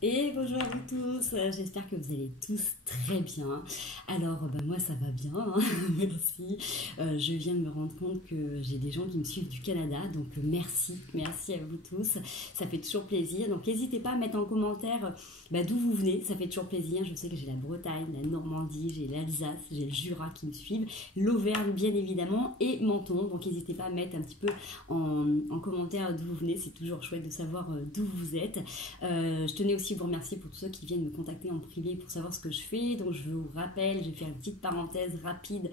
Et bonjour à vous tous, j'espère que vous allez tous très bien. Alors moi ça va bien, hein. Merci. Je viens de me rendre compte que j'ai des gens qui me suivent du Canada, donc merci à vous tous. Ça fait toujours plaisir, donc n'hésitez pas à mettre en commentaire d'où vous venez, ça fait toujours plaisir. Je sais que j'ai la Bretagne, la Normandie, j'ai l'Alsace, j'ai le Jura qui me suivent, l'Auvergne bien évidemment et Menton, donc n'hésitez pas à mettre un petit peu en commentaire d'où vous venez, c'est toujours chouette de savoir d'où vous êtes. Je tenais aussi à vous remercier pour tous ceux qui viennent me contacter en privé pour savoir ce que je fais. Donc je vous rappelle, je vais faire une petite parenthèse rapide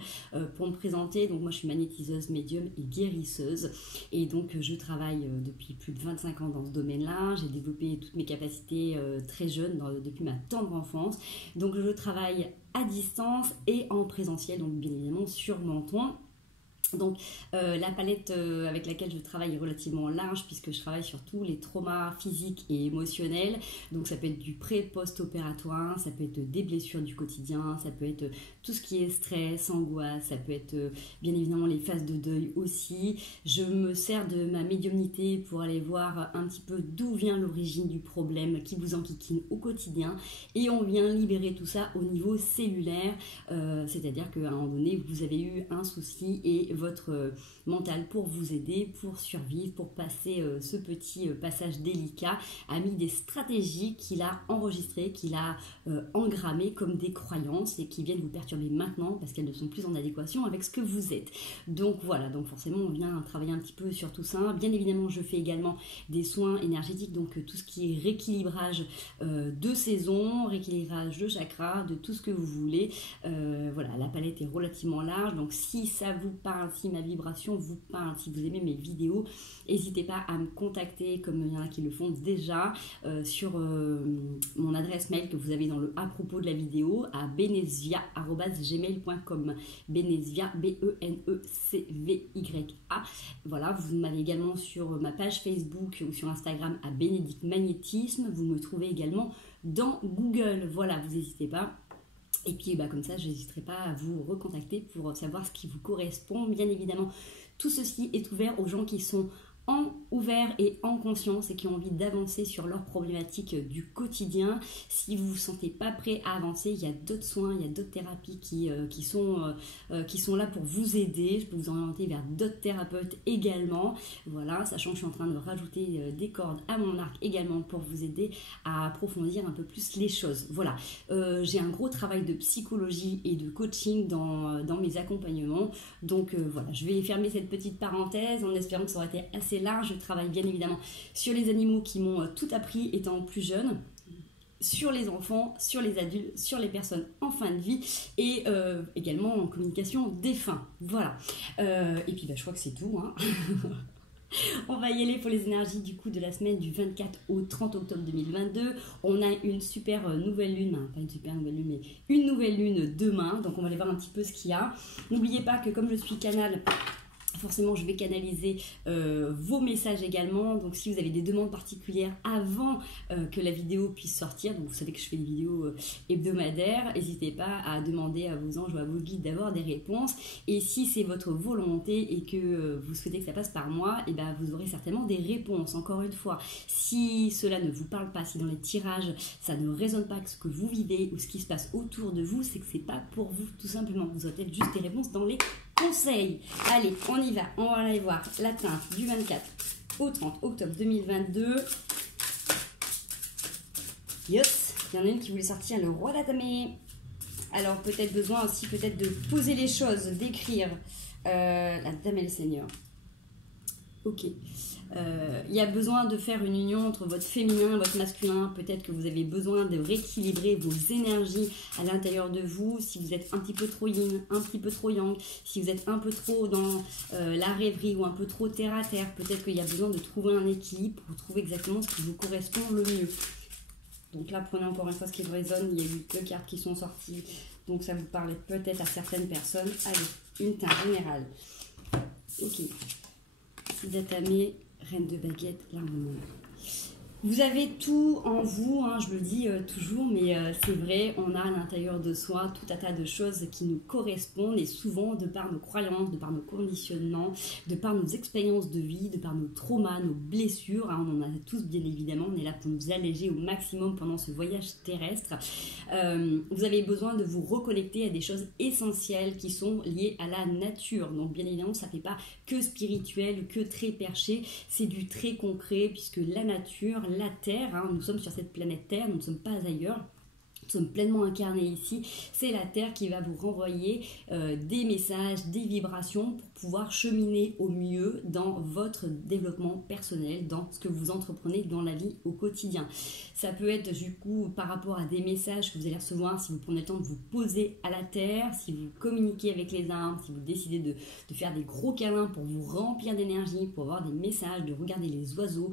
pour me présenter. Donc moi je suis magnétiseuse, médium et guérisseuse. Et donc je travaille depuis plus de 25 ans dans ce domaine-là. J'ai développé toutes mes capacités très jeune, depuis ma tendre enfance. Donc je travaille à distance et en présentiel, donc bien évidemment sur Menton. Donc la palette avec laquelle je travaille est relativement large puisque je travaille sur tous les traumas physiques et émotionnels. Donc ça peut être du pré-post-opératoire, ça peut être des blessures du quotidien, ça peut être tout ce qui est stress, angoisse, ça peut être bien évidemment les phases de deuil aussi. Je me sers de ma médiumnité pour aller voir un petit peu d'où vient l'origine du problème qui vous enquiquine au quotidien et on vient libérer tout ça au niveau cellulaire, c'est-à-dire qu'à un moment donné vous avez eu un souci et votre mental pour vous aider, pour survivre, pour passer ce petit passage délicat, a mis des stratégies qu'il a enregistrées, qu'il a engrammées comme des croyances et qui viennent vous perturber maintenant parce qu'elles ne sont plus en adéquation avec ce que vous êtes. Donc voilà, donc forcément on vient travailler un petit peu sur tout ça. Bien évidemment je fais également des soins énergétiques, donc tout ce qui est rééquilibrage de saison, rééquilibrage de chakras, de tout ce que vous voulez. Voilà, la palette est relativement large, donc si ça vous parle, si ma vibration vous parle, si vous aimez mes vidéos, n'hésitez pas à me contacter comme il y en a qui le font déjà sur mon adresse mail que vous avez dans le à propos de la vidéo à benezvia@gmail.com. Benezvia, B-E-N-E-C-V-Y-A. Voilà, vous m'avez également sur ma page Facebook ou sur Instagram à Bénédicte Magnétisme. Vous me trouvez également dans Google. Voilà, vous n'hésitez pas. Et puis comme ça, je n'hésiterai pas à vous recontacter pour savoir ce qui vous correspond. Bien évidemment, tout ceci est ouvert aux gens qui sont ouverts et en conscience et qui ont envie d'avancer sur leurs problématiques du quotidien. Si vous ne vous sentez pas prêt à avancer, il y a d'autres soins, il y a d'autres thérapies qui sont là pour vous aider. Je peux vous orienter vers d'autres thérapeutes également. Voilà, sachant que je suis en train de rajouter des cordes à mon arc également pour vous aider à approfondir un peu plus les choses. Voilà, j'ai un gros travail de psychologie et de coaching dans mes accompagnements. Donc voilà, je vais fermer cette petite parenthèse en espérant que ça aura été assez large. Je travaille bien évidemment sur les animaux qui m'ont tout appris étant plus jeune, sur les enfants, sur les adultes, sur les personnes en fin de vie et également en communication défunt. Voilà. Et puis je crois que c'est tout, hein. On va y aller pour les énergies du coup de la semaine du 24 au 30 octobre 2022. On a une super nouvelle lune, pas une super nouvelle lune, mais une nouvelle lune demain. Donc on va aller voir un petit peu ce qu'il y a. N'oubliez pas que comme je suis canal, forcément je vais canaliser vos messages également. Donc si vous avez des demandes particulières avant que la vidéo puisse sortir, donc vous savez que je fais des vidéos hebdomadaires, n'hésitez pas à demander à vos anges ou à vos guides d'avoir des réponses. Et si c'est votre volonté et que vous souhaitez que ça passe par moi, et vous aurez certainement des réponses. Encore une fois, si cela ne vous parle pas, si dans les tirages ça ne résonne pas avec ce que vous vivez ou ce qui se passe autour de vous, c'est que c'est pas pour vous tout simplement. Vous aurez peut-être juste des réponses dans les conseils. Allez, on y va. On va aller voir la teinte du 24 au 30 octobre 2022. Yes, il y en a une qui voulait sortir le roi d'Atamé. Alors peut-être besoin aussi peut-être de poser les choses, d'écrire la dame et le seigneur. Ok. Il y a besoin de faire une union entre votre féminin et votre masculin. Peut-être que vous avez besoin de rééquilibrer vos énergies à l'intérieur de vous. Si vous êtes un petit peu trop yin, un petit peu trop yang, si vous êtes un peu trop dans la rêverie ou un peu trop terre à terre, peut-être qu'il y a besoin de trouver un équilibre pour trouver exactement ce qui vous correspond le mieux. Donc là, prenez encore une fois ce qui résonne. Il y a eu 2 cartes qui sont sorties. Donc ça vous parlait peut-être à certaines personnes. Allez, une teinte générale. Ok. D'Atamé, reine de baguette, l'armement. Vous avez tout en vous, hein, je le dis toujours, mais c'est vrai, on a à l'intérieur de soi tout un tas de choses qui nous correspondent et souvent de par nos croyances, de par nos conditionnements, de par nos expériences de vie, de par nos traumas, nos blessures, hein, on en a tous bien évidemment, on est là pour nous alléger au maximum pendant ce voyage terrestre. Vous avez besoin de vous reconnecter à des choses essentielles qui sont liées à la nature, donc bien évidemment ça ne fait pas que spirituel, que très perché, c'est du très concret puisque la nature, la Terre, hein, nous sommes sur cette planète Terre, nous ne sommes pas ailleurs. Nous sommes pleinement incarnés ici, c'est la Terre qui va vous renvoyer des messages, des vibrations pour pouvoir cheminer au mieux dans votre développement personnel, dans ce que vous entreprenez dans la vie au quotidien. Ça peut être du coup par rapport à des messages que vous allez recevoir si vous prenez le temps de vous poser à la Terre, si vous communiquez avec les arbres, si vous décidez de faire des gros câlins pour vous remplir d'énergie, pour avoir des messages, de regarder les oiseaux,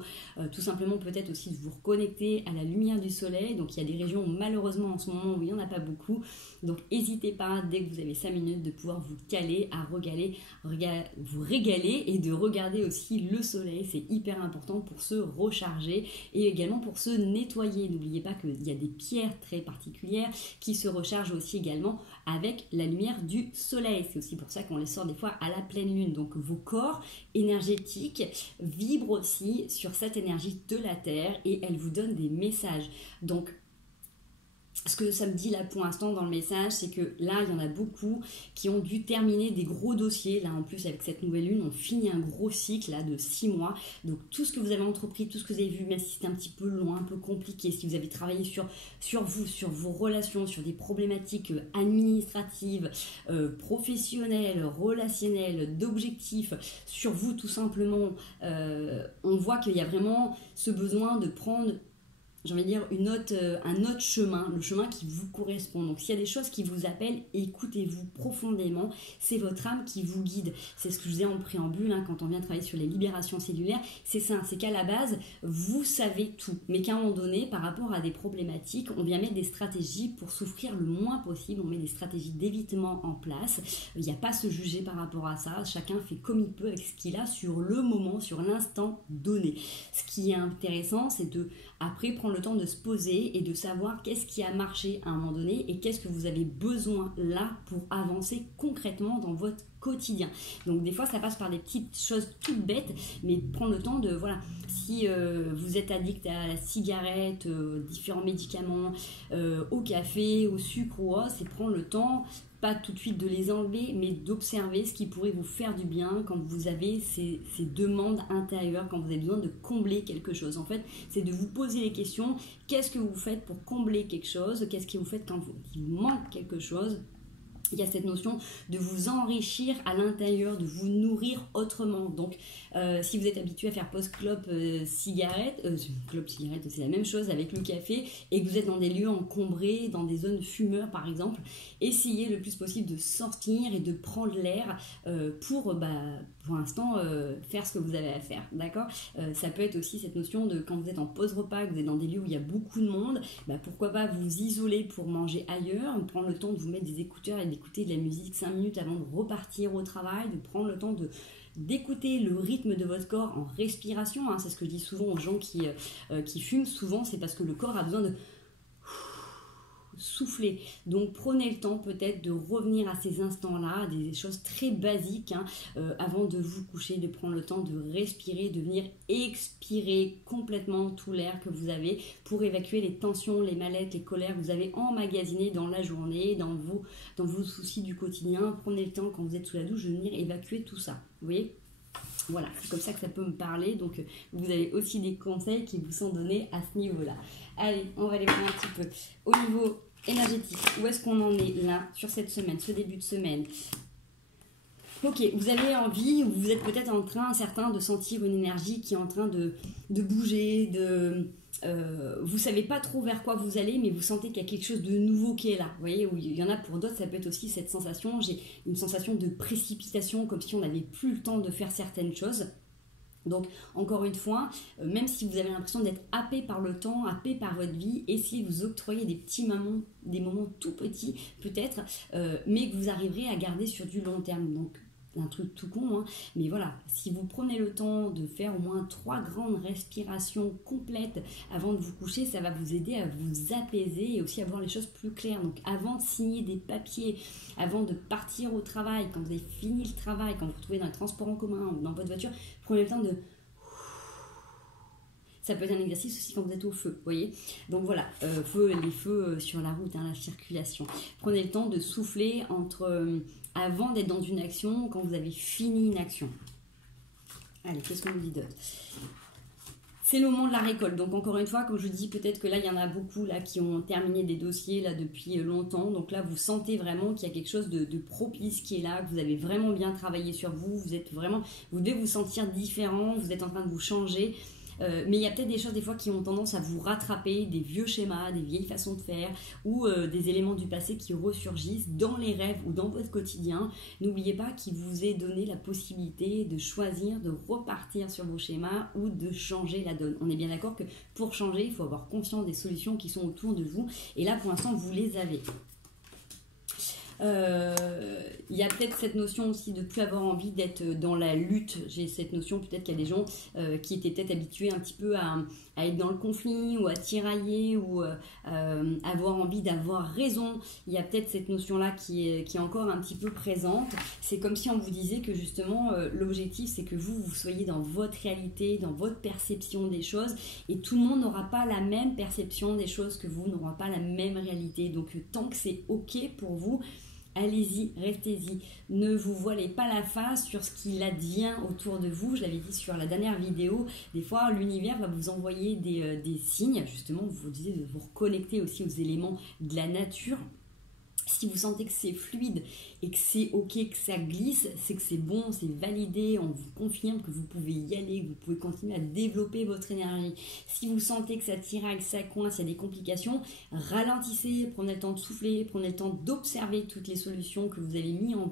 tout simplement peut-être aussi de vous reconnecter à la lumière du soleil. Donc il y a des régions où malheureusement en ce moment où il n'y en a pas beaucoup, donc n'hésitez pas dès que vous avez 5 minutes de pouvoir vous caler à vous régaler et de regarder aussi le soleil, c'est hyper important pour se recharger et également pour se nettoyer. N'oubliez pas qu'il y a des pierres très particulières qui se rechargent aussi également avec la lumière du soleil, c'est aussi pour ça qu'on les sort des fois à la pleine lune, donc vos corps énergétiques vibrent aussi sur cette énergie de la Terre et elle vous donne des messages. Donc ce que ça me dit là pour l'instant dans le message, c'est que là, il y en a beaucoup qui ont dû terminer des gros dossiers. Là, en plus, avec cette nouvelle lune, on finit un gros cycle là, de 6 mois. Donc, tout ce que vous avez entrepris, tout ce que vous avez vu, même si c'était un petit peu loin, un peu compliqué, si vous avez travaillé sur vous, sur vos relations, sur des problématiques administratives, professionnelles, relationnelles, d'objectifs, sur vous tout simplement, on voit qu'il y a vraiment ce besoin de prendre, j'ai envie de dire, un autre chemin, le chemin qui vous correspond. Donc s'il y a des choses qui vous appellent, écoutez-vous profondément, c'est votre âme qui vous guide. C'est ce que je disais en préambule, hein, quand on vient travailler sur les libérations cellulaires, c'est ça, c'est qu'à la base, vous savez tout, mais qu'à un moment donné, par rapport à des problématiques, on vient mettre des stratégies pour souffrir le moins possible, on met des stratégies d'évitement en place, il n'y a pas à se juger par rapport à ça, chacun fait comme il peut avec ce qu'il a sur le moment, sur l'instant donné. Ce qui est intéressant, c'est de après prendre le temps de se poser et de savoir qu'est-ce qui a marché à un moment donné et qu'est-ce que vous avez besoin là pour avancer concrètement dans votre quotidien. Donc des fois ça passe par des petites choses toutes bêtes, mais prendre le temps de, voilà, si vous êtes addict à la cigarette, différents médicaments, au café, au sucre ou autre, c'est prendre le temps, pas tout de suite de les enlever, mais d'observer ce qui pourrait vous faire du bien quand vous avez ces demandes intérieures, quand vous avez besoin de combler quelque chose. En fait, c'est de vous poser les questions, qu'est-ce que vous faites pour combler quelque chose, qu'est-ce que vous faites quand il vous manque quelque chose. Il y a cette notion de vous enrichir à l'intérieur, de vous nourrir autrement. Donc, si vous êtes habitué à faire post-clope cigarette, clope cigarette, c'est la même chose avec le café, et que vous êtes dans des lieux encombrés, dans des zones fumeurs par exemple, essayez le plus possible de sortir et de prendre l'air pour l'instant, faire ce que vous avez à faire, d'accord. Ça peut être aussi cette notion de quand vous êtes en pause repas, que vous êtes dans des lieux où il y a beaucoup de monde, pourquoi pas vous isoler pour manger ailleurs, prendre le temps de vous mettre des écouteurs et d'écouter de la musique 5 minutes avant de repartir au travail, de prendre le temps d'écouter le rythme de votre corps en respiration, hein. C'est ce que je dis souvent aux gens qui fument, souvent c'est parce que le corps a besoin de souffler. Donc prenez le temps peut-être de revenir à ces instants-là, des choses très basiques, hein, avant de vous coucher, de prendre le temps de respirer, de venir expirer complètement tout l'air que vous avez pour évacuer les tensions, les mal-être, les colères que vous avez emmagasinées dans la journée, dans vos soucis du quotidien. Prenez le temps quand vous êtes sous la douche de venir évacuer tout ça. Vous voyez ? Voilà, c'est comme ça que ça peut me parler. Donc, vous avez aussi des conseils qui vous sont donnés à ce niveau-là. Allez, on va aller voir un petit peu. Au niveau énergétique, où est-ce qu'on en est là, sur cette semaine, ce début de semaine ? Ok, vous avez envie, ou vous êtes peut-être en train, certains, de sentir une énergie qui est en train de bouger, vous savez pas trop vers quoi vous allez, mais vous sentez qu'il y a quelque chose de nouveau qui est là. Vous voyez, où il y en a pour d'autres, ça peut être aussi cette sensation, j'ai une sensation de précipitation, comme si on n'avait plus le temps de faire certaines choses. Donc, encore une fois, même si vous avez l'impression d'être happé par le temps, happé par votre vie, essayez de vous octroyer des moments tout petits, peut-être, mais que vous arriverez à garder sur du long terme. Donc, un truc tout con, hein, mais voilà, si vous prenez le temps de faire au moins 3 grandes respirations complètes avant de vous coucher, ça va vous aider à vous apaiser et aussi à voir les choses plus claires. Donc avant de signer des papiers, avant de partir au travail, quand vous avez fini le travail, quand vous vous retrouvez dans les transports en commun ou dans votre voiture, prenez le temps de... Ça peut être un exercice aussi quand vous êtes au feu, vous voyez. Donc voilà, les feux sur la route, hein, la circulation. Prenez le temps de souffler avant d'être dans une action, quand vous avez fini une action. Allez, qu'est-ce qu'on nous dit d'autre? C'est le moment de la récolte. Donc encore une fois, comme je vous dis, peut-être que là, il y en a beaucoup là, qui ont terminé des dossiers là, depuis longtemps. Donc là, vous sentez vraiment qu'il y a quelque chose de propice qui est là, que vous avez vraiment bien travaillé sur vous. Vous devez vous sentir différent, vous êtes en train de vous changer. Mais il y a peut-être des choses des fois qui ont tendance à vous rattraper, des vieux schémas, des vieilles façons de faire ou des éléments du passé qui ressurgissent dans les rêves ou dans votre quotidien. N'oubliez pas qu'il vous est donné la possibilité de choisir, de repartir sur vos schémas ou de changer la donne. On est bien d'accord que pour changer, il faut avoir conscience des solutions qui sont autour de vous et là pour l'instant vous les avez. Il y a peut-être cette notion aussi de ne plus avoir envie d'être dans la lutte. J'ai cette notion, peut-être qu'il y a des gens qui étaient peut-être habitués un petit peu à être dans le conflit ou à tirailler ou avoir envie d'avoir raison. Il y a peut-être cette notion-là qui est encore un petit peu présente. C'est comme si on vous disait que justement l'objectif c'est que vous soyez dans votre réalité, dans votre perception des choses et tout le monde n'aura pas la même perception des choses que vous, n'aura pas la même réalité. Donc tant que c'est ok pour vous, allez-y, restez-y. Ne vous voilez pas la face sur ce qu'il advient autour de vous. Je l'avais dit sur la dernière vidéo, des fois l'univers va vous envoyer des signes, justement, vous disiez de vous reconnecter aussi aux éléments de la nature. Si vous sentez que c'est fluide et que c'est ok, que ça glisse, c'est que c'est bon, c'est validé, on vous confirme que vous pouvez y aller, que vous pouvez continuer à développer votre énergie. Si vous sentez que ça tiraille, que ça coince, il y a des complications, ralentissez, prenez le temps de souffler, prenez le temps d'observer toutes les solutions que vous avez mises en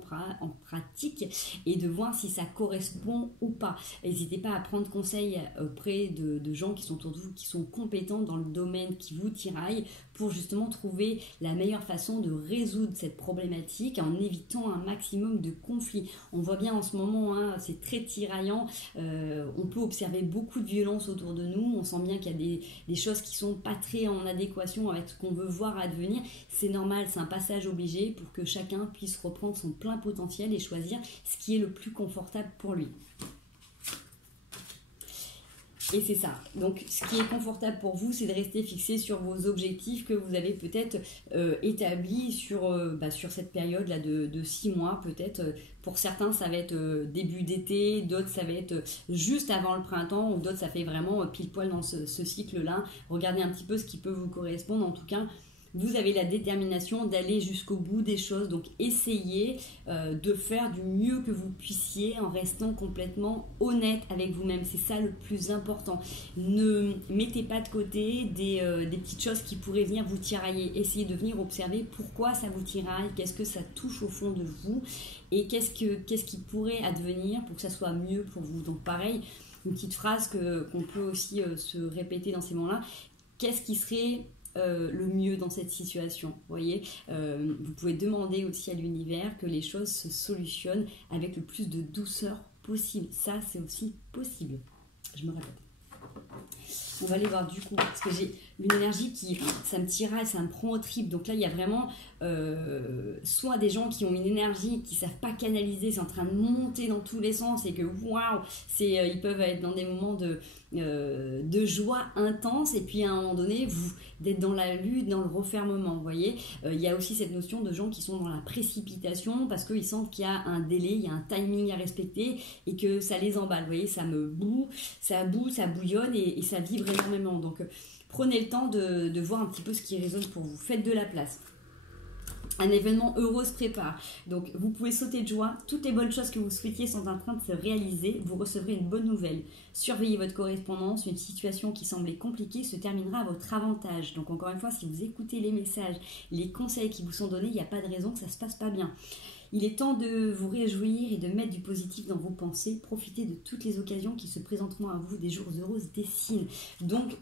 pratique et de voir si ça correspond ou pas. N'hésitez pas à prendre conseil auprès de gens qui sont autour de vous, qui sont compétents dans le domaine qui vous tiraille pour justement trouver la meilleure façon de résoudre cette problématique en évitant un maximum de conflits. On voit bien en ce moment, hein, c'est très tiraillant, on peut observer beaucoup de violence autour de nous, on sent bien qu'il y a des choses qui sont pas très en adéquation avec ce qu'on veut voir advenir. C'est normal, c'est un passage obligé pour que chacun puisse reprendre son plein potentiel et choisir ce qui est le plus confortable pour lui. Et c'est ça. Donc, ce qui est confortable pour vous, c'est de rester fixé sur vos objectifs que vous avez peut-être établis sur cette période-là de 6 mois. Peut-être, pour certains, ça va être début d'été, d'autres, ça va être juste avant le printemps, ou d'autres, ça fait vraiment pile poil dans ce cycle-là. Regardez un petit peu ce qui peut vous correspondre. En tout cas, vous avez la détermination d'aller jusqu'au bout des choses. Donc, essayez de faire du mieux que vous puissiez en restant complètement honnête avec vous-même. C'est ça le plus important. Ne mettez pas de côté des petites choses qui pourraient venir vous tirailler. Essayez de venir observer pourquoi ça vous tiraille, qu'est-ce que ça touche au fond de vous et qu'est-ce qui pourrait advenir pour que ça soit mieux pour vous. Donc, pareil, une petite phrase qu'on peut aussi se répéter dans ces moments-là. Qu'est-ce qui serait le mieux dans cette situation, vous voyez, vous pouvez demander aussi à l'univers que les choses se solutionnent avec le plus de douceur possible. Ça, c'est aussi possible. Je me répète. On va aller voir du coup, parce que j'ai une énergie ça me tiraille, ça me prend au trip. Donc là, il y a vraiment soit des gens qui ont une énergie qui ne savent pas canaliser, c'est en train de monter dans tous les sens et que waouh, ils peuvent être dans des moments de joie intense et puis à un moment donné, d'être dans la lutte, dans le refermement, vous voyez. Il y a aussi cette notion de gens qui sont dans la précipitation parce qu'ils sentent qu'il y a un délai, il y a un timing à respecter et que ça les emballe, vous voyez, ça bouillonne et ça vibre énormément. Donc, prenez le temps de voir un petit peu ce qui résonne pour vous. Faites de la place. Un événement heureux se prépare. Donc, vous pouvez sauter de joie. Toutes les bonnes choses que vous souhaitiez sont en train de se réaliser. Vous recevrez une bonne nouvelle. Surveillez votre correspondance. Une situation qui semblait compliquée se terminera à votre avantage. Donc, encore une fois, si vous écoutez les messages, les conseils qui vous sont donnés, il n'y a pas de raison que ça ne se passe pas bien. Il est temps de vous réjouir et de mettre du positif dans vos pensées. Profitez de toutes les occasions qui se présenteront à vous, des jours heureux se dessinent. Donc,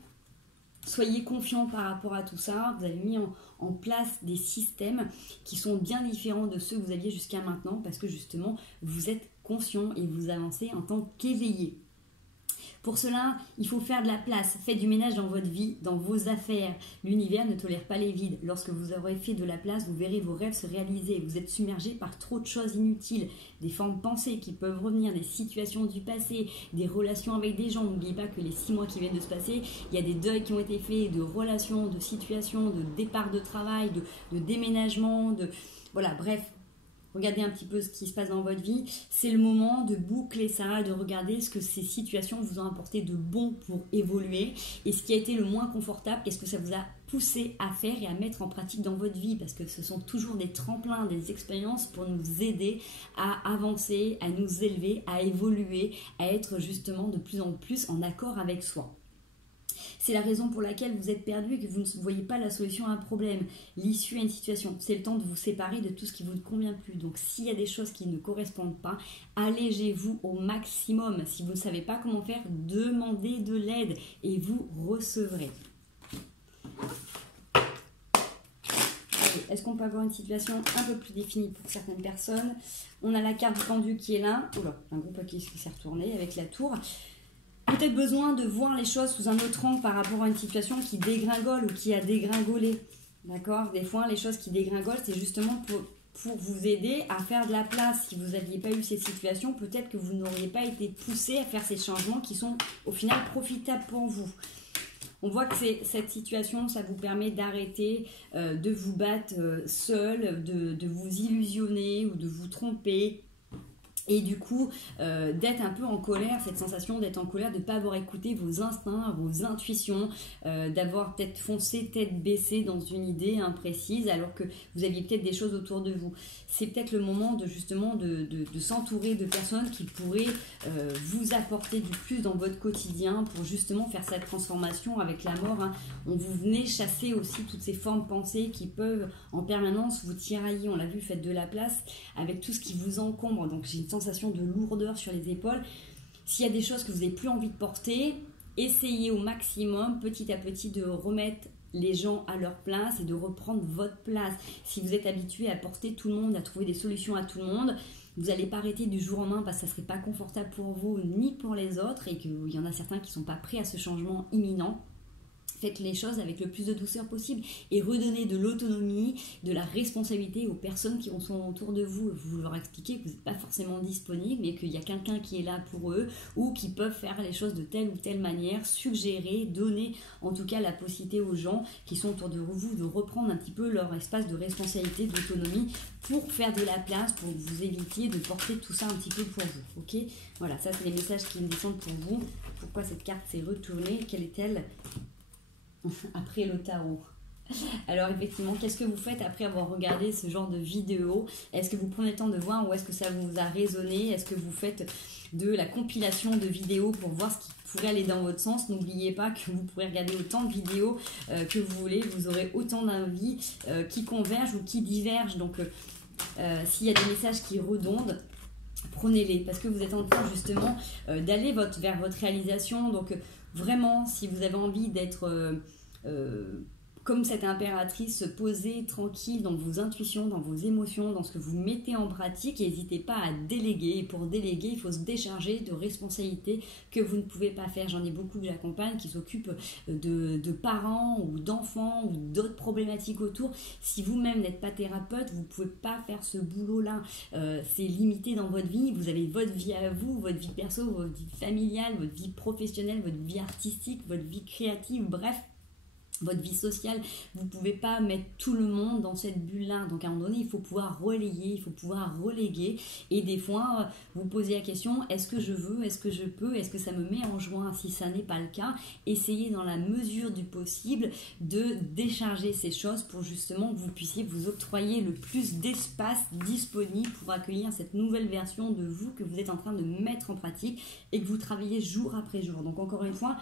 soyez confiants par rapport à tout ça. Vous avez mis en place des systèmes qui sont bien différents de ceux que vous aviez jusqu'à maintenant parce que justement, vous êtes conscient et vous avancez en tant qu'éveillé. Pour cela, il faut faire de la place. Faites du ménage dans votre vie, dans vos affaires. L'univers ne tolère pas les vides. Lorsque vous aurez fait de la place, vous verrez vos rêves se réaliser. Vous êtes submergé par trop de choses inutiles, des formes pensées qui peuvent revenir, des situations du passé, des relations avec des gens. N'oubliez pas que les 6 mois qui viennent de se passer, il y a des deuils qui ont été faits, de relations, de situations, de départ de travail, de déménagement, voilà, bref. Regardez un petit peu ce qui se passe dans votre vie. C'est le moment de boucler ça, de regarder ce que ces situations vous ont apporté de bon pour évoluer. Et ce qui a été le moins confortable, qu'est-ce que ça vous a poussé à faire et à mettre en pratique dans votre vie. Parce que ce sont toujours des tremplins, des expériences pour nous aider à avancer, à nous élever, à évoluer, à être justement de plus en plus en accord avec soi. C'est la raison pour laquelle vous êtes perdu et que vous ne voyez pas la solution à un problème, l'issue à une situation. C'est le temps de vous séparer de tout ce qui vous ne convient plus. Donc s'il y a des choses qui ne correspondent pas, allégez-vous au maximum. Si vous ne savez pas comment faire, demandez de l'aide et vous recevrez. Est-ce qu'on peut avoir une situation un peu plus définie pour certaines personnes? On a la carte du pendu qui est là. Oula, un gros papier qui s'est retourné avec la tour. Peut-être besoin de voir les choses sous un autre angle par rapport à une situation qui dégringole ou qui a dégringolé. D'accord? Des fois, les choses qui dégringolent, c'est justement pour vous aider à faire de la place. Si vous n'aviez pas eu cette situation, peut-être que vous n'auriez pas été poussé à faire ces changements qui sont au final profitables pour vous. On voit que cette situation, ça vous permet d'arrêter de vous battre seul, de vous illusionner ou de vous tromper. Et du coup, d'être un peu en colère, cette sensation d'être en colère, de ne pas avoir écouté vos instincts, vos intuitions, d'avoir peut-être foncé tête baissée dans une idée imprécise alors que vous aviez peut-être des choses autour de vous. C'est peut-être le moment de justement de s'entourer de personnes qui pourraient vous apporter du plus dans votre quotidien pour justement faire cette transformation avec la mort. Hein. Vous venez chasser aussi toutes ces formes pensées qui peuvent en permanence vous tirailler. On l'a vu, faites de la place avec tout ce qui vous encombre. Donc j'ai une sensation de lourdeur sur les épaules. S'il y a des choses que vous n'avez plus envie de porter, essayez au maximum, petit à petit, de remettre les gens à leur place et de reprendre votre place. Si vous êtes habitué à porter tout le monde, à trouver des solutions à tout le monde, vous n'allez pas arrêter du jour au lendemain parce que ça ne serait pas confortable pour vous ni pour les autres et qu'il y en a certains qui ne sont pas prêts à ce changement imminent. Faites les choses avec le plus de douceur possible et redonnez de l'autonomie, de la responsabilité aux personnes qui sont autour de vous. Vous leur expliquez que vous n'êtes pas forcément disponible, mais qu'il y a quelqu'un qui est là pour eux ou qui peuvent faire les choses de telle ou telle manière, suggérer, donner en tout cas la possibilité aux gens qui sont autour de vous de reprendre un petit peu leur espace de responsabilité, d'autonomie pour faire de la place, pour que vous évitiez de porter tout ça un petit peu pour vous. Ok, voilà, ça c'est les messages qui me descendent pour vous. Pourquoi cette carte s'est retournée? Quelle est-elle après le tarot? Alors effectivement, qu'est-ce que vous faites après avoir regardé ce genre de vidéo? Est-ce que vous prenez le temps de voir ou est-ce que ça vous a résonné? Est-ce que vous faites de la compilation de vidéos pour voir ce qui pourrait aller dans votre sens? N'oubliez pas que vous pourrez regarder autant de vidéos que vous voulez. Vous aurez autant d'avis qui convergent ou qui divergent. Donc s'il y a des messages qui redondent, prenez-les parce que vous êtes en train justement d'aller vers votre réalisation. Donc vraiment, si vous avez envie d'être comme cette impératrice, posée, tranquille dans vos intuitions, dans vos émotions, dans ce que vous mettez en pratique, n'hésitez pas à déléguer. Et pour déléguer, il faut se décharger de responsabilités que vous ne pouvez pas faire. J'en ai beaucoup que j'accompagne qui s'occupent de parents ou d'enfants ou d'autres problématiques autour. Si vous-même n'êtes pas thérapeute, vous ne pouvez pas faire ce boulot-là. C'est limité dans votre vie. Vous avez votre vie à vous, votre vie perso, votre vie familiale, votre vie professionnelle, votre vie artistique, votre vie créative, bref. Votre vie sociale, vous ne pouvez pas mettre tout le monde dans cette bulle-là. Donc à un moment donné, il faut pouvoir relayer, il faut pouvoir reléguer. Et des fois, vous posez la question, est-ce que je veux, est-ce que je peux, est-ce que ça me met en joie? Si ça n'est pas le cas, essayez dans la mesure du possible de décharger ces choses pour justement que vous puissiez vous octroyer le plus d'espace disponible pour accueillir cette nouvelle version de vous que vous êtes en train de mettre en pratique et que vous travaillez jour après jour. Donc encore une fois,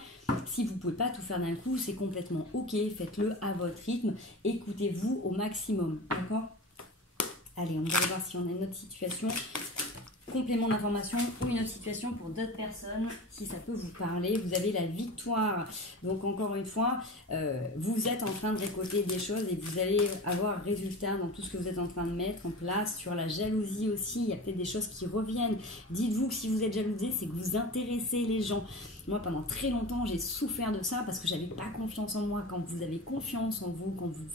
si vous ne pouvez pas tout faire d'un coup, c'est complètement ok. Faites-le à votre rythme, écoutez-vous au maximum, d'accord? Allez, on va voir si on a une autre situation complément d'information ou une autre situation pour d'autres personnes, si ça peut vous parler. Vous avez la victoire. Donc encore une fois, vous êtes en train de récolter des choses et vous allez avoir résultat dans tout ce que vous êtes en train de mettre en place. Sur la jalousie aussi, il y a peut-être des choses qui reviennent. Dites-vous que si vous êtes jalousé, c'est que vous intéressez les gens. Moi, pendant très longtemps, j'ai souffert de ça parce que j'avais pas confiance en moi. Quand vous avez confiance en vous, quand vous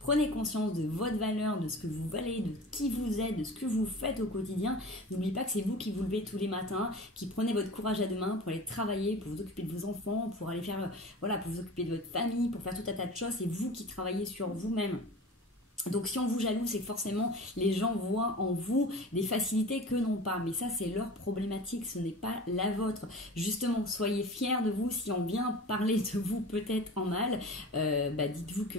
prenez conscience de votre valeur, de ce que vous valez, de qui vous êtes, de ce que vous faites au quotidien. N'oubliez pas que c'est vous qui vous levez tous les matins, qui prenez votre courage à deux mains pour aller travailler, pour vous occuper de vos enfants, pour aller faire, voilà, pour vous occuper de votre famille, pour faire tout un tas de choses. C'est vous qui travaillez sur vous-même. Donc si on vous jalouse, c'est que forcément les gens voient en vous des facilités que n'ont pas. Mais ça, c'est leur problématique, ce n'est pas la vôtre. Justement, soyez fiers de vous. Si on vient parler de vous peut-être en mal, dites-vous que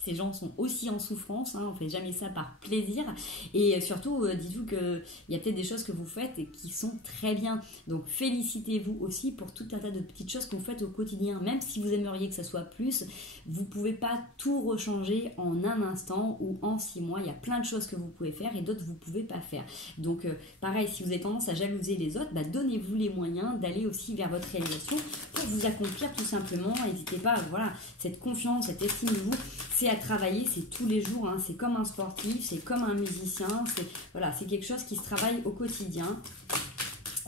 ces gens sont aussi en souffrance, hein, on ne fait jamais ça par plaisir. Et surtout, dites-vous qu'il y a peut-être des choses que vous faites et qui sont très bien. Donc félicitez-vous aussi pour tout un tas de petites choses que vous faites au quotidien. Même si vous aimeriez que ça soit plus, vous ne pouvez pas tout rechanger en un instant ou en 6 mois. Il y a plein de choses que vous pouvez faire et d'autres vous ne pouvez pas faire. Donc pareil, si vous avez tendance à jalouser les autres, donnez-vous les moyens d'aller aussi vers votre réalisation pour vous accomplir tout simplement. N'hésitez pas, voilà, cette confiance, cette estime de vous, c'est à travailler, c'est tous les jours, hein, c'est comme un sportif, c'est comme un musicien, c'est quelque chose qui se travaille au quotidien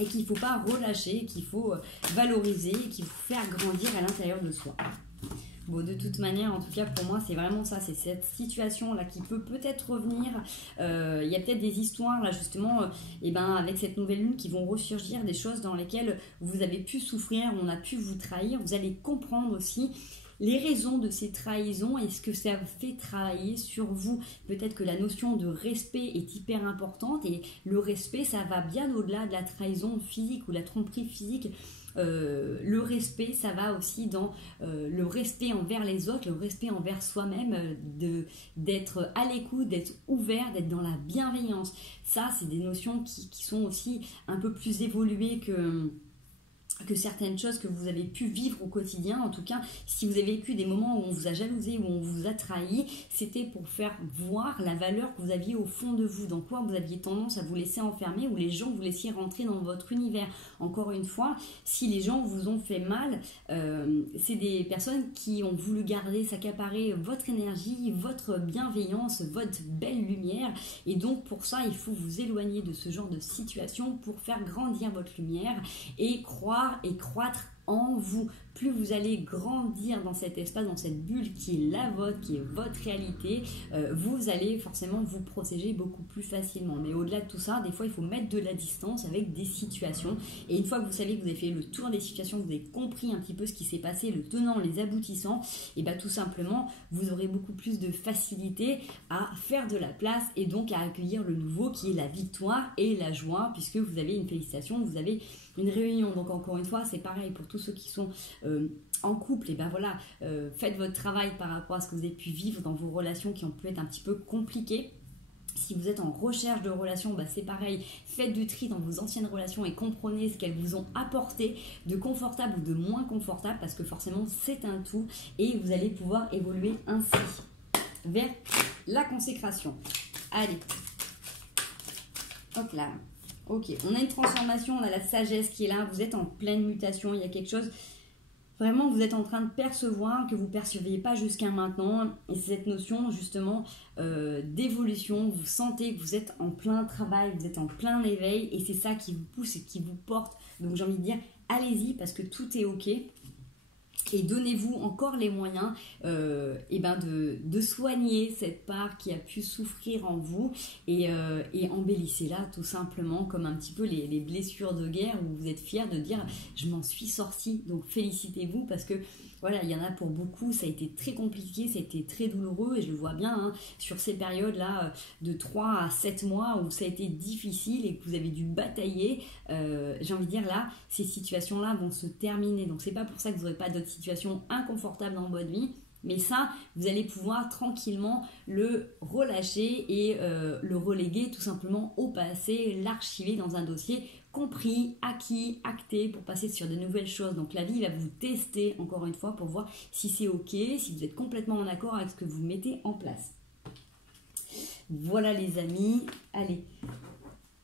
et qu'il ne faut pas relâcher, qu'il faut valoriser, qu'il faut faire grandir à l'intérieur de soi. Bon, de toute manière, en tout cas pour moi, c'est vraiment ça, c'est cette situation-là qui peut peut-être revenir. Il y a peut-être des histoires, là justement, avec cette nouvelle lune qui vont ressurgir, des choses dans lesquelles vous avez pu souffrir, on a pu vous trahir, vous allez comprendre aussi les raisons de ces trahisons et ce que ça fait travailler sur vous. Peut-être que la notion de respect est hyper importante et le respect, ça va bien au-delà de la trahison physique ou la tromperie physique. Le respect, ça va aussi dans le respect envers les autres, le respect envers soi-même, d'être à l'écoute, d'être ouvert, d'être dans la bienveillance. Ça, c'est des notions qui sont aussi un peu plus évoluées que certaines choses que vous avez pu vivre au quotidien. En tout cas, si vous avez vécu des moments où on vous a jalousé, où on vous a trahi, c'était pour faire voir la valeur que vous aviez au fond de vous, dans quoi vous aviez tendance à vous laisser enfermer, ou les gens vous laissiez rentrer dans votre univers. Encore une fois, si les gens vous ont fait mal, c'est des personnes qui ont voulu garder, s'accaparer votre énergie, votre bienveillance, votre belle lumière, et donc pour ça, il faut vous éloigner de ce genre de situation pour faire grandir votre lumière et croire et croître en vous. Plus vous allez grandir dans cet espace, dans cette bulle qui est la vôtre, qui est votre réalité, vous allez forcément vous protéger beaucoup plus facilement. Mais au-delà de tout ça, des fois, il faut mettre de la distance avec des situations. Et une fois que vous savez que vous avez fait le tour des situations, que vous avez compris un petit peu ce qui s'est passé, le tenant, les aboutissants, et tout simplement, vous aurez beaucoup plus de facilité à faire de la place et donc à accueillir le nouveau qui est la victoire et la joie, puisque vous avez une félicitation, vous avez une réunion. Donc encore une fois, c'est pareil pour tous ceux qui sont en couple, et faites votre travail par rapport à ce que vous avez pu vivre dans vos relations qui ont pu être un petit peu compliquées. Si vous êtes en recherche de relations, c'est pareil, faites du tri dans vos anciennes relations et comprenez ce qu'elles vous ont apporté de confortable ou de moins confortable, parce que forcément c'est un tout et vous allez pouvoir évoluer ainsi vers la consécration. Allez, hop là. Ok, on a une transformation, on a la sagesse qui est là, vous êtes en pleine mutation, il y a quelque chose, vraiment vous êtes en train de percevoir que vous ne perceviez pas jusqu'à maintenant, et c'est cette notion justement d'évolution, vous sentez que vous êtes en plein travail, vous êtes en plein éveil, et c'est ça qui vous pousse et qui vous porte, donc j'ai envie de dire, allez-y parce que tout est ok. Et donnez-vous encore les moyens de soigner cette part qui a pu souffrir en vous et embellissez-la tout simplement comme un petit peu les blessures de guerre où vous êtes fiers de dire « je m'en suis sorti ». Donc félicitez-vous parce que voilà, il y en a pour beaucoup, ça a été très compliqué, ça a été très douloureux et je le vois bien sur ces périodes-là de 3 à 7 mois où ça a été difficile et que vous avez dû batailler. J'ai envie de dire là, ces situations-là vont se terminer. Donc c'est pas pour ça que vous n'aurez pas d'autres situations inconfortables dans votre vie. Mais ça, vous allez pouvoir tranquillement le relâcher et le reléguer tout simplement au passé, l'archiver dans un dossier compris, acquis, acté pour passer sur de nouvelles choses. Donc la vie va vous tester encore une fois pour voir si c'est ok, si vous êtes complètement en accord avec ce que vous mettez en place. Voilà les amis, allez.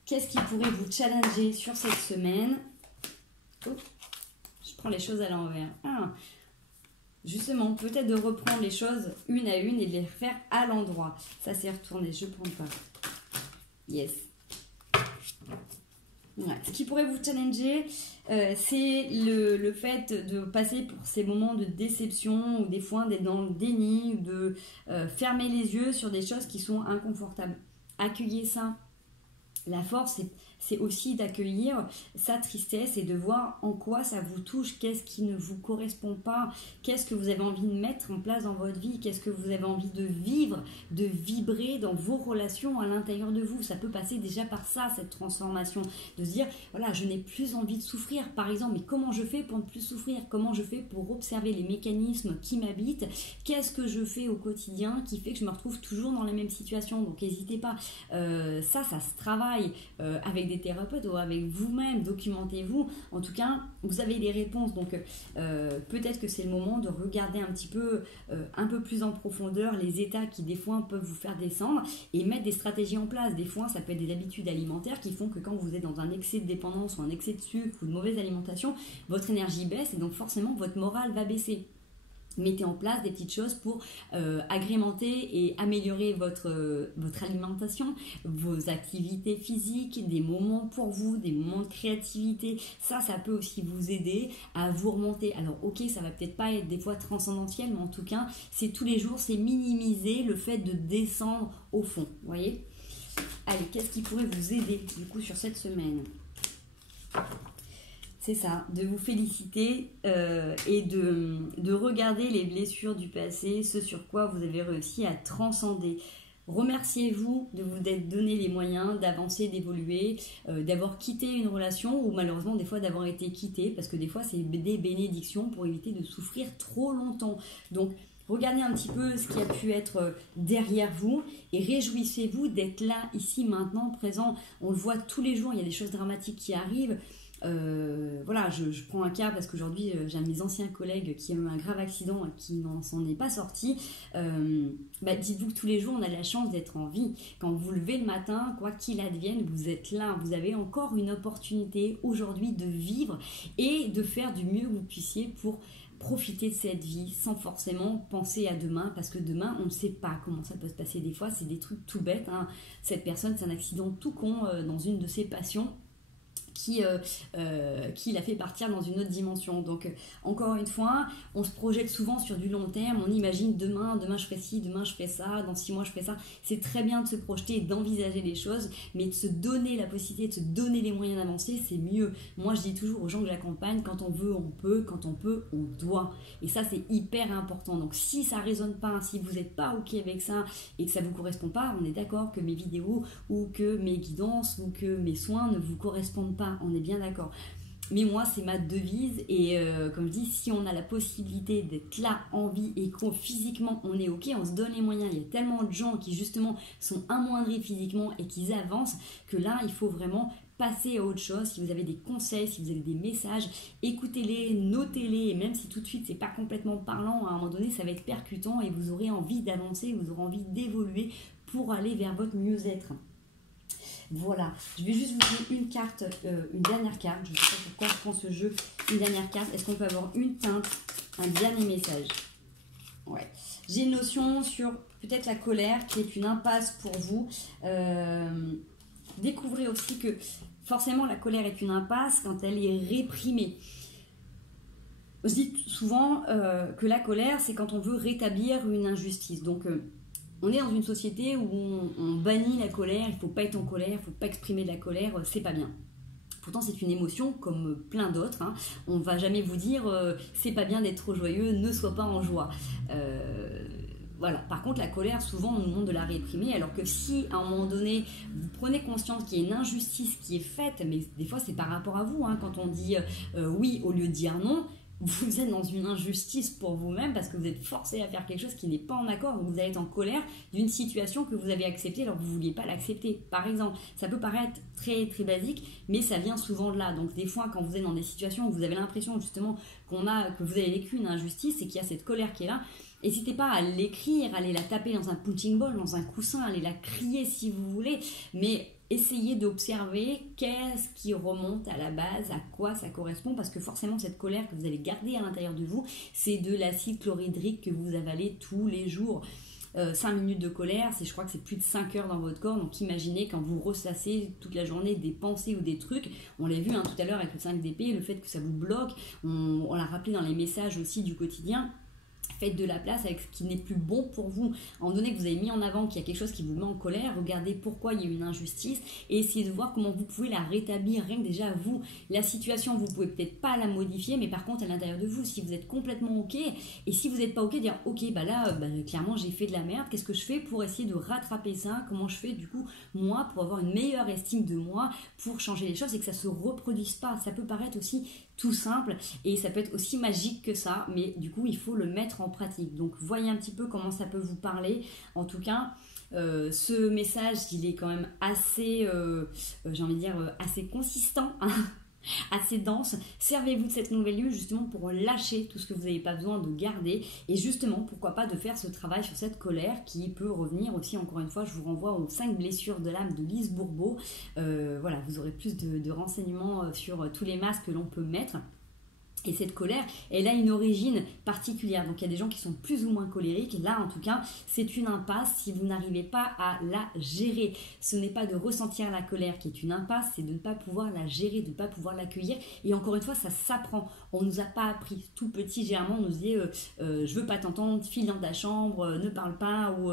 qu'est-ce qui pourrait vous challenger sur cette semaine? Oh, je prends les choses à l'envers. Ah, justement, peut-être de reprendre les choses une à une et de les faire à l'endroit. Ça s'est retourné, je ne prends pas. Yes. Ouais. Ce qui pourrait vous challenger, c'est le fait de passer pour ces moments de déception ou des fois d'être dans le déni ou de fermer les yeux sur des choses qui sont inconfortables. Accueillez ça. La force, c'est aussi d'accueillir sa tristesse et de voir en quoi ça vous touche, qu'est-ce qui ne vous correspond pas, qu'est-ce que vous avez envie de mettre en place dans votre vie, qu'est-ce que vous avez envie de vivre, de vibrer dans vos relations à l'intérieur de vous. Ça peut passer déjà par ça, cette transformation, de se dire, voilà, je n'ai plus envie de souffrir, par exemple, mais comment je fais pour ne plus souffrir? Comment je fais pour observer les mécanismes qui m'habitent? Qu'est-ce que je fais au quotidien qui fait que je me retrouve toujours dans la même situation? Donc n'hésitez pas, ça se travaille avec des thérapeutes ou avec vous-même, documentez-vous. En tout cas, vous avez des réponses, donc peut-être que c'est le moment de regarder un peu plus en profondeur les états qui des fois peuvent vous faire descendre et mettre des stratégies en place. Des fois, ça peut être des habitudes alimentaires qui font que quand vous êtes dans un excès de dépendance ou un excès de sucre ou de mauvaise alimentation, votre énergie baisse et donc forcément votre morale va baisser. Mettez en place des petites choses pour agrémenter et améliorer votre alimentation, vos activités physiques, des moments pour vous, des moments de créativité. Ça peut aussi vous aider à vous remonter. Alors ok, ça va peut-être pas être des fois transcendantien, mais en tout cas, c'est tous les jours, c'est minimiser le fait de descendre au fond. Vous voyez? Allez, qu'est-ce qui pourrait vous aider du coup sur cette semaine? C'est ça, de vous féliciter et de regarder les blessures du passé, ce sur quoi vous avez réussi à transcender. Remerciez-vous de vous être donné les moyens d'avancer, d'évoluer, d'avoir quitté une relation ou malheureusement des fois d'avoir été quitté, parce que des fois c'est des bénédictions pour éviter de souffrir trop longtemps. Donc regardez un petit peu ce qui a pu être derrière vous et réjouissez-vous d'être là, ici, maintenant, présent. On le voit tous les jours, il y a des choses dramatiques qui arrivent. Voilà, je prends un cas parce qu'aujourd'hui j'ai un de mes anciens collègues qui a eu un grave accident et qui n'en s'en est pas sorti. Dites-vous que tous les jours on a la chance d'être en vie. Quand vous levez le matin, quoi qu'il advienne, vous êtes là, vous avez encore une opportunité aujourd'hui de vivre et de faire du mieux que vous puissiez pour profiter de cette vie sans forcément penser à demain, parce que demain on ne sait pas comment ça peut se passer. Des fois c'est des trucs tout bêtes, hein. Cette personne, c'est un accident tout con dans une de ses passions qui l'a fait partir dans une autre dimension. Donc encore une fois, on se projette souvent sur du long terme, on imagine demain je ferai ci, demain je ferai ça, dans 6 mois je ferai ça. C'est très bien de se projeter et d'envisager les choses, mais de se donner la possibilité, de se donner les moyens d'avancer, c'est mieux. Moi je dis toujours aux gens que j'accompagne, quand on veut on peut, quand on peut on doit, et ça c'est hyper important. Donc si ça résonne pas, si vous n'êtes pas ok avec ça et que ça vous correspond pas, on est d'accord que mes vidéos ou que mes guidances ou que mes soins ne vous correspondent pas, on est bien d'accord. Mais moi c'est ma devise et comme je dis, si on a la possibilité d'être là en vie et que physiquement on est ok, on se donne les moyens. Il y a tellement de gens qui justement sont amoindris physiquement et qui avancent que là il faut vraiment passer à autre chose. Si vous avez des conseils, si vous avez des messages, écoutez-les, notez-les, et même si tout de suite c'est pas complètement parlant, à un moment donné ça va être percutant et vous aurez envie d'avancer, vous aurez envie d'évoluer pour aller vers votre mieux-être. Voilà, je vais juste vous donner une carte, une dernière carte. Je ne sais pas pourquoi je prends ce jeu. Une dernière carte. Est-ce qu'on peut avoir une teinte, un dernier message? Ouais. J'ai une notion sur peut-être la colère qui est une impasse pour vous. Découvrez aussi que forcément la colère est une impasse quand elle est réprimée. Je dis souvent que la colère, c'est quand on veut rétablir une injustice. Donc on est dans une société où on bannit la colère, il ne faut pas être en colère, il ne faut pas exprimer de la colère, c'est pas bien. Pourtant c'est une émotion comme plein d'autres, hein. On ne va jamais vous dire c'est pas bien d'être trop joyeux, ne sois pas en joie. Voilà. Par contre la colère, souvent on nous demande de la réprimer, alors que si à un moment donné vous prenez conscience qu'il y a une injustice qui est faite, mais des fois c'est par rapport à vous, hein, quand on dit oui au lieu de dire non, vous êtes dans une injustice pour vous-même parce que vous êtes forcé à faire quelque chose qui n'est pas en accord, donc vous allez être en colère d'une situation que vous avez acceptée alors que vous ne vouliez pas l'accepter. Par exemple, ça peut paraître très très basique, mais ça vient souvent de là. Donc des fois quand vous êtes dans des situations où vous avez l'impression justement que vous avez vécu une injustice et qu'il y a cette colère qui est là, n'hésitez pas à l'écrire, allez la taper dans un punching ball, dans un coussin, allez la crier si vous voulez, mais essayez d'observer qu'est-ce qui remonte à la base, à quoi ça correspond, parce que forcément cette colère que vous allez garder à l'intérieur de vous, c'est de l'acide chlorhydrique que vous avalez tous les jours. 5 minutes de colère, je crois que c'est plus de 5 heures dans votre corps, donc imaginez quand vous ressassez toute la journée des pensées ou des trucs, on l'a vu tout à l'heure avec le 5 d'épée, le fait que ça vous bloque, on l'a rappelé dans les messages aussi du quotidien. Faites de la place avec ce qui n'est plus bon pour vous. En donné que vous avez mis en avant qu'il y a quelque chose qui vous met en colère, regardez pourquoi il y a une injustice et essayez de voir comment vous pouvez la rétablir. Rien que déjà vous, la situation, vous pouvez peut-être pas la modifier, mais par contre à l'intérieur de vous, si vous êtes complètement ok, et si vous n'êtes pas ok, dire ok, clairement j'ai fait de la merde, qu'est-ce que je fais pour essayer de rattraper ça? Comment je fais du coup moi pour avoir une meilleure estime de moi, pour changer les choses et que ça se reproduise pas? Ça peut paraître aussi tout simple et ça peut être aussi magique que ça, mais du coup il faut le mettre en pratique. Donc voyez un petit peu comment ça peut vous parler. En tout cas, ce message il est quand même assez, j'ai envie de dire assez consistant, hein, assez dense. Servez-vous de cette nouvelle lune justement pour lâcher tout ce que vous n'avez pas besoin de garder et justement pourquoi pas de faire ce travail sur cette colère qui peut revenir aussi. Encore une fois, je vous renvoie aux 5 blessures de l'âme de Lise Bourbeau. Voilà, vous aurez plus de renseignements sur tous les masques que l'on peut mettre. Et cette colère, elle a une origine particulière. Donc il y a des gens qui sont plus ou moins colériques. Là, en tout cas, c'est une impasse si vous n'arrivez pas à la gérer. Ce n'est pas de ressentir la colère qui est une impasse, c'est de ne pas pouvoir la gérer, de ne pas pouvoir l'accueillir. Et encore une fois, ça s'apprend. On ne nous a pas appris. Tout petit, généralement, on nous disait je veux pas t'entendre, file dans ta chambre, ne parle pas, ou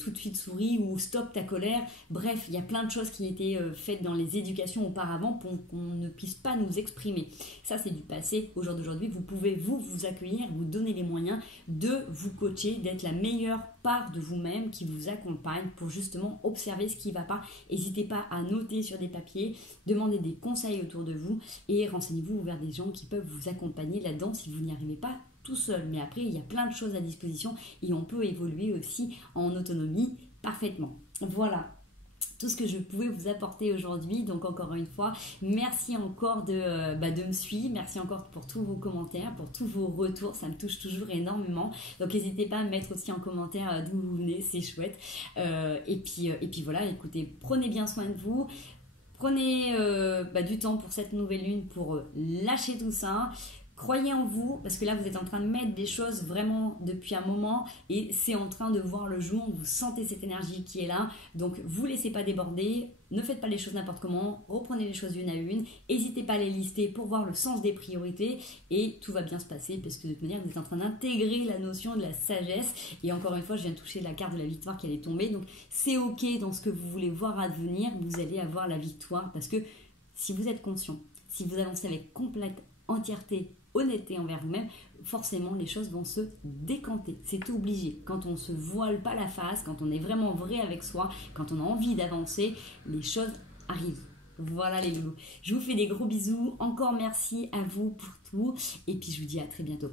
tout de suite souris, ou stop ta colère. Bref, il y a plein de choses qui étaient faites dans les éducations auparavant pour qu'on ne puisse pas nous exprimer. Ça, c'est du passé. Au jour d'aujourd'hui, vous pouvez vous accueillir, vous donner les moyens de vous coacher, d'être la meilleure part de vous-même qui vous accompagne pour justement observer ce qui ne va pas. N'hésitez pas à noter sur des papiers, demander des conseils autour de vous et renseignez-vous vers des gens qui peuvent vous accompagner là-dedans si vous n'y arrivez pas tout seul. Mais après, il y a plein de choses à disposition et on peut évoluer aussi en autonomie parfaitement. Voilà tout ce que je pouvais vous apporter aujourd'hui. Donc encore une fois, merci encore de me suivre, merci encore pour tous vos commentaires, pour tous vos retours, ça me touche toujours énormément. Donc n'hésitez pas à me mettre aussi en commentaire d'où vous venez, c'est chouette. Et puis voilà, écoutez, prenez bien soin de vous. Prenez du temps pour cette nouvelle lune pour lâcher tout ça. Croyez en vous, parce que là, vous êtes en train de mettre des choses vraiment depuis un moment et c'est en train de voir le jour. Vous sentez cette énergie qui est là. Donc, vous ne laissez pas déborder. Ne faites pas les choses n'importe comment. Reprenez les choses une à une. N'hésitez pas à les lister pour voir le sens des priorités et tout va bien se passer parce que de toute manière, vous êtes en train d'intégrer la notion de la sagesse. Et encore une fois, je viens de toucher la carte de la victoire qui allait tomber. Donc, c'est OK dans ce que vous voulez voir advenir. Vous allez avoir la victoire parce que si vous êtes conscient, si vous avancez avec complète entièreté, honnêteté envers vous-même, forcément les choses vont se décanter, c'est obligé. Quand on ne se voile pas la face, quand on est vraiment vrai avec soi, quand on a envie d'avancer, les choses arrivent. Voilà les loulous, je vous fais des gros bisous, encore merci à vous pour tout et puis je vous dis à très bientôt.